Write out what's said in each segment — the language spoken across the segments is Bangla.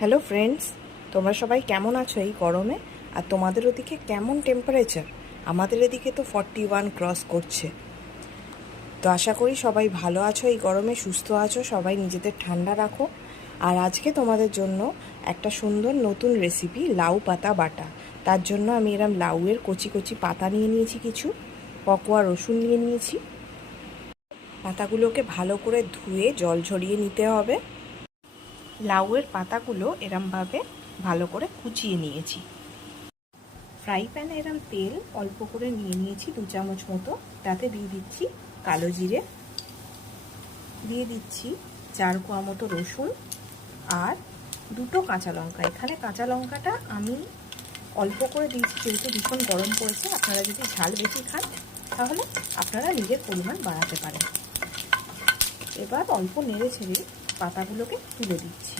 হ্যালো ফ্রেন্ডস, তোমরা সবাই কেমন আছো এই গরমে? আর তোমাদের ওদিকে কেমন টেম্পারেচার? আমাদের এদিকে তো 41 ক্রস করছে। তো আশা করি সবাই ভালো আছো, এই গরমে সুস্থ আছো, সবাই নিজেদের ঠান্ডা রাখো। আর আজকে তোমাদের জন্য একটা সুন্দর নতুন রেসিপি, লাউ পাতা বাটা। তার জন্য আমি এরম লাউয়ের কচি কচি পাতা নিয়ে নিয়েছি, কিছু পকোয়া রসুন নিয়ে নিয়েছি। পাতাগুলোকে ভালো করে ধুয়ে জল ঝরিয়ে নিতে হবে। লাউয়ের পাতাগুলো এরমভাবে ভালো করে কুচিয়ে নিয়েছি। ফ্রাই প্যানে এরম তেল অল্প করে নিয়ে নিয়েছি, 2 চামচ মতো। তাতে দিয়ে দিচ্ছি কালো জিরে, দিয়ে দিচ্ছি 4 কোয়া মতো রসুন আর 2টো কাঁচা লঙ্কা। এখানে কাঁচা লঙ্কাটা আমি অল্প করে দিয়েছি, যেহেতু ভীষণ গরম পড়েছে। আপনারা যদি ঝাল বেশি খান তাহলে আপনারা নিজের পরিমাণ বাড়াতে পারেন। এবার অল্প নেড়ে ছেড়ে পাতাগুলোকে তুলে দিচ্ছি।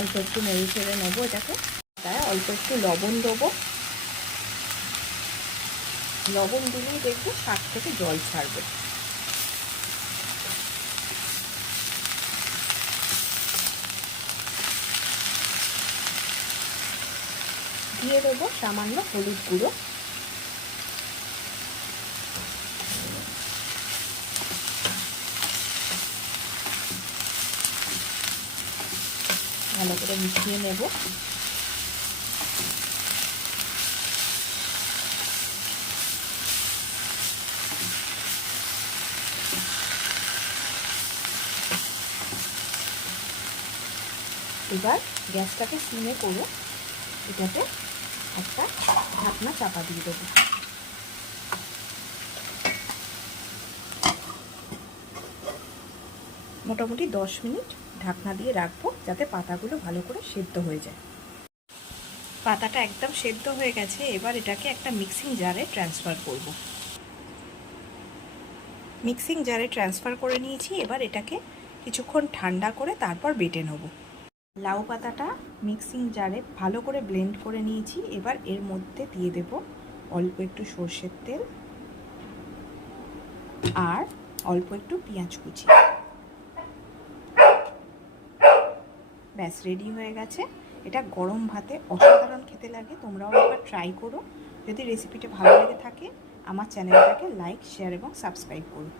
অল্প একটু নেড়ে ছেড়ে নেবো এটাকে। তাই অল্প একটু লবণ দেবো। লবণ দিলেই দেখবে শাক থেকে জল ছাড়বে। দিয়ে দেবো সামান্য হলুদ গুঁড়ো। ভালো করে মিশিয়ে নেব। এবার গ্যাসটাকে সিমে করে এটাতে একটা ঢাকনা চাপা দিয়ে দেবো। মোটামুটি 10 মিনিট ঢাকনা দিয়ে রাখবো, যাতে পাতাগুলো ভালো করে সেদ্ধ হয়ে যায়। পাতাটা একদম সেদ্ধ হয়ে গেছে। এবার এটাকে একটা মিক্সিং জারে ট্রান্সফার করব। মিক্সিং জারে ট্রান্সফার করে নিয়েছি। এবার এটাকে কিছুক্ষণ ঠান্ডা করে তারপর বেটে নেব। লাউ পাতাটা মিক্সিং জারে ভালো করে ব্লেন্ড করে নিয়েছি। এবার এর মধ্যে দিয়ে দেব অল্প একটু সর্ষের তেল আর অল্প একটু পেঁয়াজ কুচি। ব্যাস, রেডি হয়ে গেছে। এটা গরম ভাতে অসাধারণ খেতে লাগে। তোমরাও একবার ট্রাই করো। যদি রেসিপিটা ভালো লেগে থাকে আমার চ্যানেলটাকে লাইক, শেয়ার এবং সাবস্ক্রাইব করো।